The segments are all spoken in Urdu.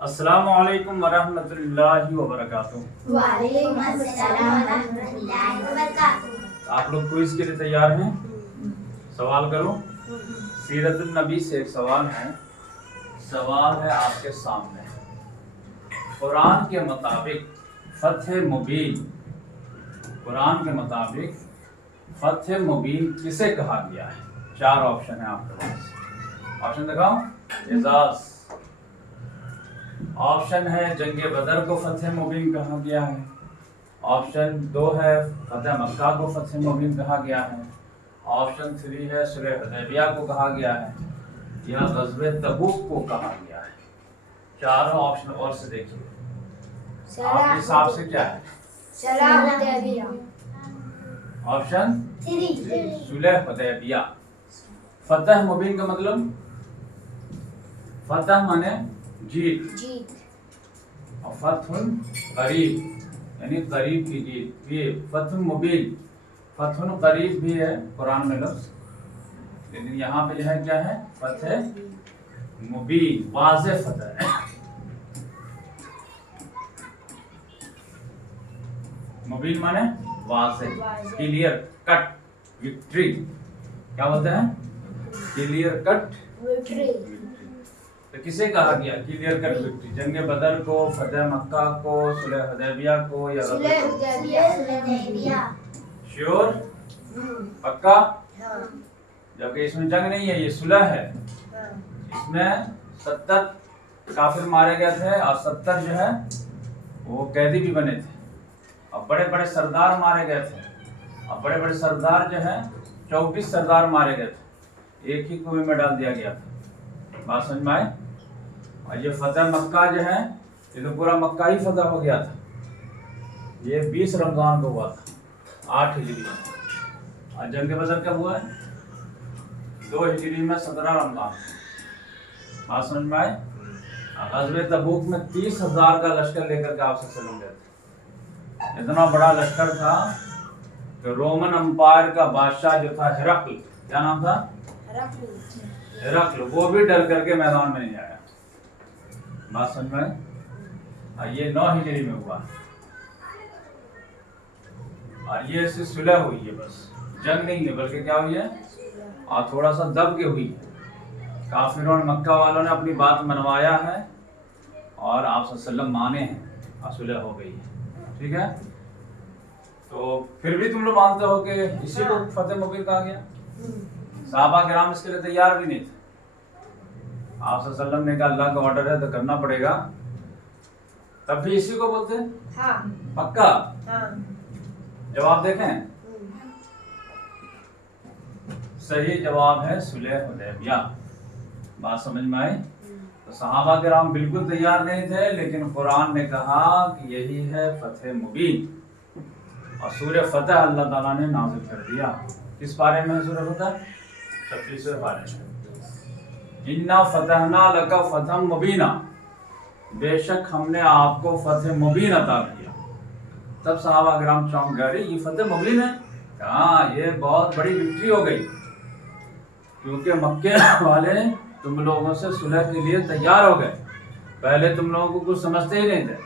السلام علیکم ورحمۃ اللہ وبرکاتہ۔ وعلیکم السلام ورحمۃ اللہ وبرکاتہ۔ آپ لوگ کوئز کے لیے تیار ہیں؟ سوال کروں؟ سیرت النبی سے ایک سوال ہے آپ کے سامنے۔ قرآن کے مطابق فتح مبین کسے کہا گیا ہے؟ 4 آپشن ہیں آپ کے پاس۔ آپشن دکھاؤں؟ اعزاز۔ آپشن ہے جنگ بدر کو فتح مبین کہا گیا ہے۔ آپشن 2 ہے فتح مکہ کو فتح مبین کہا گیا ہے۔ آپشن 3 ہے صلح حدیبیہ کو کہا گیا ہے، یا غزوہ تبوک کو کہا گیا ہے۔ چاروں آپشن اور سے دیکھیے آپ کے حساب سے کیا ہے؟ صلح حدیبیہ۔ آپشن 3 صلح حدیبیہ۔ فتح مبین کا مطلب؟ فتح مانے جیت، اور فتح قریب یعنی قریب کی جیت۔ یہ فتح مبین، فتح قریب بھی ہے قرآن میں لفظ، لیکن یہاں پہ جو ہے کیا ہے؟ فتح مبین، واضح فتح ہے۔ مبین مانے واضح، کلیئر کٹ وکٹری۔ کیا بولتے ہیں؟ Clear cut victory. تو کسے کہا گیا کلیئر کٹ وکٹری؟ جنگ بدر کو، فتح مکہ کو، صلح حدیبیہ کو، یا صلح حدیبیہ۔ شیور؟ پکا؟ جبکہ اس میں جنگ نہیں ہے، یہ صلح ہے۔ اس میں 70 کافر مارے گئے تھے اور 70 جو ہے وہ قیدی بھی بنے تھے، اور بڑے بڑے سردار مارے گئے تھے، اور بڑے بڑے سردار جو ہے 24 سردار مارے گئے تھے، ایک ہی کنویں میں ڈال دیا گیا تھا۔ بات سمجھ میں آئے؟ اور یہ فتح مکہ جو ہے یہ تو پورا مکہ ہی فتح ہو گیا تھا۔ یہ 20 رمضان کو ہوا تھا، 8 ہجری میں۔ اور جنگ بدر کب ہوا ہے؟ 2 ہجری میں 17 رمضان۔ بات سمجھ میں آئے؟ غزوہ تبوک میں 30,000 کا لشکر لے کر کے آپ سے چلیں گے تھے۔ اتنا بڑا لشکر تھا کہ رومن امپائر کا بادشاہ جو تھا ہرقل، کیا نام تھا؟ ہرقل، وہ بھی ڈر کر کے میدان میں نہیں آیا۔ بات سمجھ میں؟ اور یہ 9 ہجری میں ہوا، اور یہ سے صلح ہوئی ہے، بس جنگ نہیں ہے بلکہ کیا ہوئی ہے؟ اور تھوڑا سا دب کے ہوئی ہے۔ کافروں نے، مکہ والوں نے اپنی بات منوایا ہے، اور آپ صلی اللہ علیہ وسلم مانے ہیں، اور صلح ہو گئی ہے۔ ٹھیک ہے؟ تو پھر بھی تم لوگ مانتے ہو کہ اسی کو فتح مبین کہا گیا؟ صحابہ کرام اس کے لیے تیار بھی نہیں تھے۔ آپ صلی اللہ علیہ وسلم نے کہا اللہ کا آرڈر ہے تو کرنا پڑے گا، تب بھی اسی کو بولتے ہیں؟ پکا؟ جواب دیکھیں، صحیح جواب ہے صلح حدیبیہ۔ بات سمجھ میں آئی؟ تو صحابہ کرام بالکل تیار نہیں تھے، لیکن قرآن نے کہا کہ یہی ہے فتح مبین، اور سورہ فتح اللہ تعالیٰ نے نازل کر دیا۔ کس بارے میں ہے سورہ فتح؟ 26ویں بارے میں۔ اِنَّا فَتَحْنَا لَكَ فَتْحًا مُبِينًا، بے شک ہم نے آپ کو فتح مبین عطا کیا۔ تب صحابہ کرام چونک گئے، یہ فتح مبین ہے؟ ہاں، یہ بہت بڑی وکٹری ہو گئی، کیونکہ مکے والے تم لوگوں سے صلح کے لیے تیار ہو گئے، پہلے تم لوگوں کو کچھ سمجھتے ہی نہیں تھے۔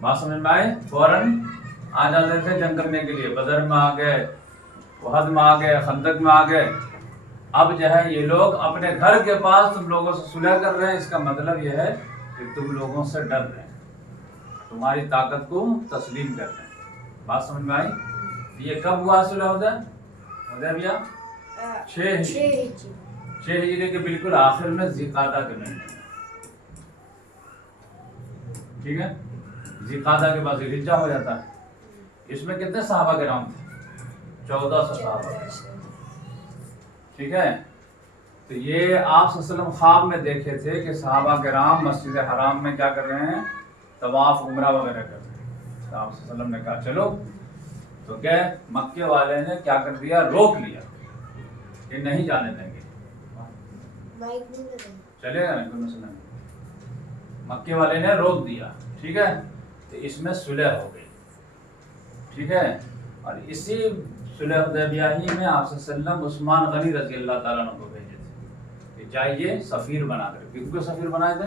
بات سمجھ میں آئے؟ فوراً آ جاتے تھے جنگ کرنے کے لیے، بدر میں آ گئے، احد میں آ گئے، خندق میں آ گئے۔ اب جو ہے یہ لوگ اپنے گھر کے پاس تم لوگوں سے صلح کر رہے ہیں، اس کا مطلب یہ ہے کہ تم لوگوں سے ڈر رہے ہیں، تمہاری طاقت کو تسلیم کر رہے ہیں۔ بات سمجھ میں آئی؟ یہ کب ہوا صلح حدیبیہ؟ 6 ہجری کے بالکل آخر میں، ذی قعدہ کے مہینے میں۔ ٹھیک ہے؟ ذی قعدہ کے بعد ذی الحجہ ہو جاتا ہے۔ اس میں کتنے صحابہ کرام تھے؟ 1400 صحابہ۔ ٹھیک ہے؟ تو یہ آپ صلی اللہ علیہ وسلم خواب میں دیکھے تھے کہ صحابہ کرام مسجد حرام میں کیا کر رہے ہیں؟ طواف عمرہ وغیرہ کر رہے ہیں۔ تو آپ صلی اللہ علیہ وسلم نے کہا چلو، تو کیا مکے والے نے کیا کر دیا؟ روک لیا کہ نہیں جانے دیں گے، چلے گا نہیں، کوئی مسئلہ نہیں۔ مکے والے نے روک دیا، ٹھیک ہے؟ تو اس میں صلح ہو گئی، ٹھیک ہے؟ اور اسی صلح حدیبیہ ہی میں آپ صلی اللہ علیہ وسلم عثمان غنی رضی اللہ تعالیٰ عنہ کو بھیجے تھے کہ جائیے سفیر بنا کر، کن کو سفیر بنائے تھے؟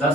10